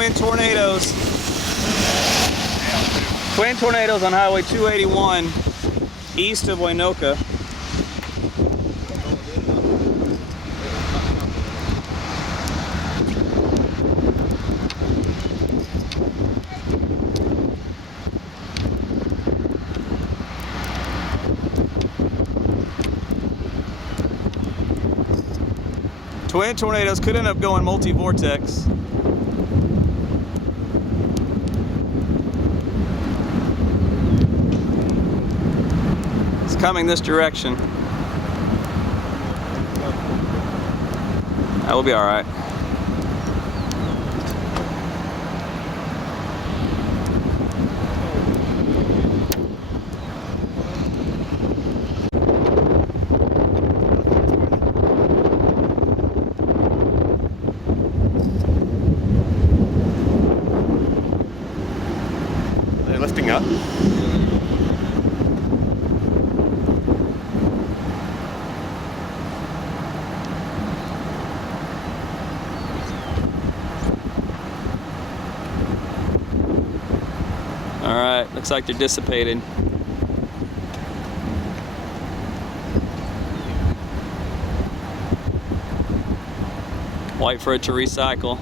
twin tornadoes. Twin tornadoes on Highway 281 east of Waynoka. Twin tornadoes could end up going multi-vortex. It's coming this direction. That will be all right. They're lifting up. All right, looks like they're dissipated. Wait for it to recycle.